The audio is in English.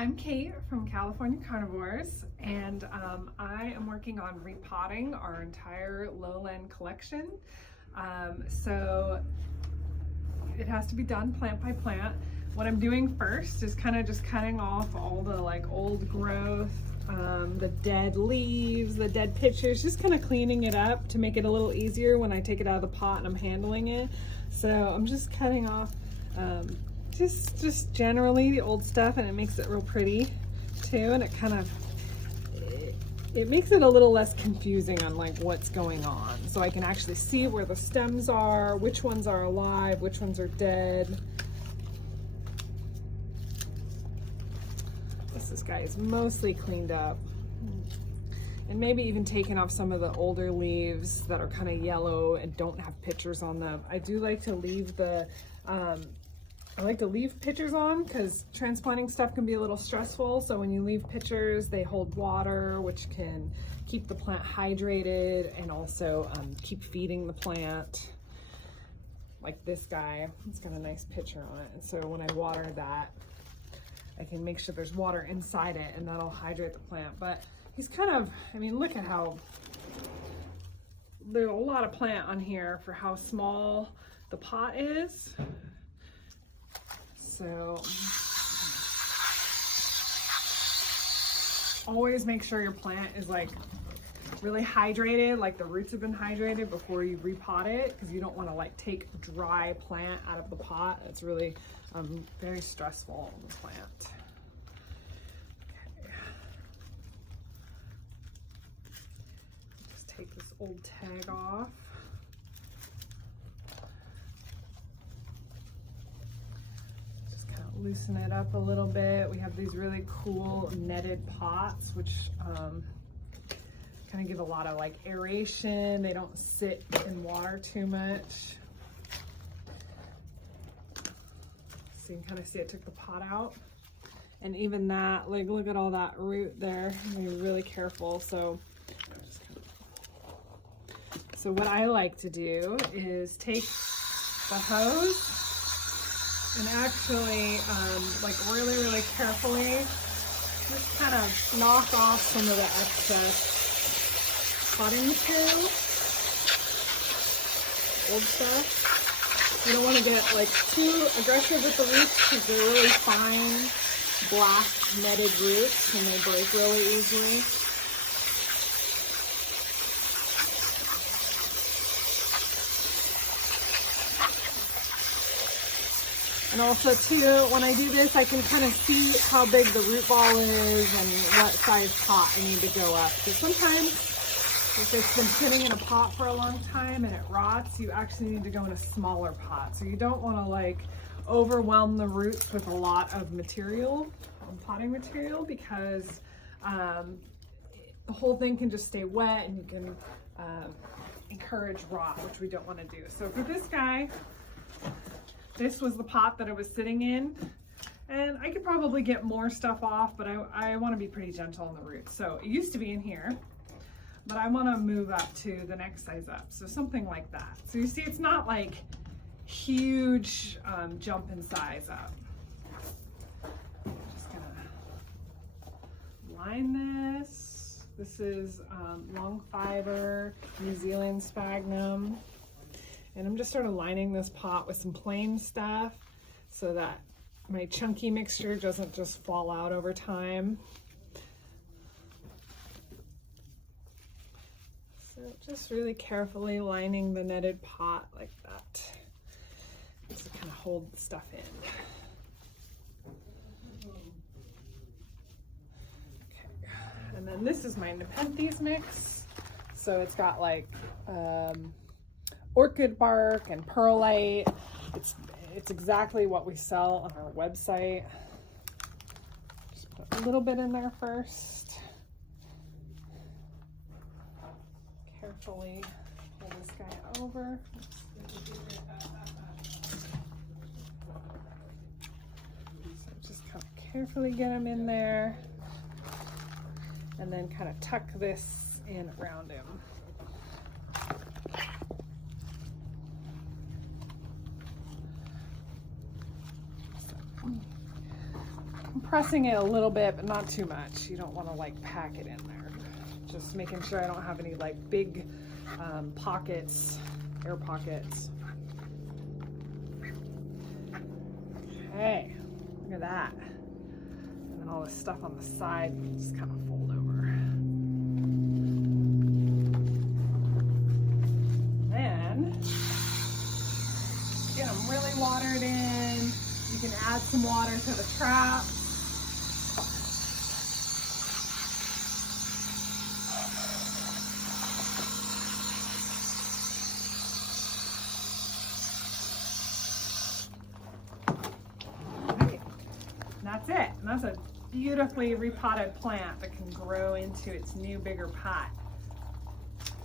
I'm Kate from California Carnivores, and I am working on repotting our entire lowland collection. So it has to be done plant by plant. What I'm doing first is kind of just cutting off all the old growth, the dead leaves, the dead pitchers, just kind of cleaning it up to make it a little easier when I take it out of the pot and I'm handling it. So I'm just cutting off just generally the old stuff, and it makes it real pretty too, and it makes it a little less confusing on what's going on, so I can actually see where the stems are, which ones are alive, which ones are dead. This guy is mostly cleaned up, and maybe even taking off some of the older leaves that are kind of yellow and don't have pictures on them. I do like to leave the I like to leave pitchers on because transplanting stuff can be a little stressful. So when you leave pitchers, they hold water, which can keep the plant hydrated and also keep feeding the plant. Like this guy, it's got a nice pitcher on it. And so when I water that, I can make sure there's water inside it, and that'll hydrate the plant. But he's kind of, I mean, look at how, there's a lot of plant on here for how small the pot is. So always make sure your plant is really hydrated, like the roots have been hydrated before you repot it, because you don't want to take dry plant out of the pot. It's really very stressful on the plant. Okay. Just take this old tag off. Loosen it up a little bit. We have these really cool netted pots, which kind of give a lot of aeration. They don't sit in water too much. So you can kind of see I took the pot out, and even that, look at all that root there. I'm gonna be really careful. So what I like to do is take the hose and actually, really carefully, just kind of knock off some of the excess potting material, old stuff. You don't want to get too aggressive with the roots because they're really fine, black netted roots, and they break really easily. And also too, when I do this, I can kind of see how big the root ball is and what size pot I need to go up. So sometimes, if it's been sitting in a pot for a long time and it rots, you actually need to go in a smaller pot. So you don't want to overwhelm the roots with a lot of material, potting material, because the whole thing can just stay wet and you can encourage rot, which we don't want to do. So for this guy, this was the pot that it was sitting in, and I could probably get more stuff off, but I want to be pretty gentle on the roots. So it used to be in here, but I want to move up to the next size up. So something like that. So you see, it's not huge jump in size up. Just gonna line this. This is long fiber New Zealand sphagnum. And I'm just sort of lining this pot with some plain stuff so that my chunky mixture doesn't just fall out over time. So just really carefully lining the netted pot like that, just to kind of hold the stuff in. Okay. And then this is my Nepenthes mix. So it's got orchid bark and perlite. It's exactly what we sell on our website. Just put a little bit in there first. Carefully pull this guy over. So just kind of carefully get him in there, and then kind of tuck this in around him. I'm pressing it a little bit, but not too much. You don't want to like pack it in there. Just making sure I don't have any like big pockets, air pockets. Okay, look at that. And then all the stuff on the side just kind of fold over. Then get them really watered in. You can add some water to the trap. That's it. And that's a beautifully repotted plant that can grow into its new bigger pot.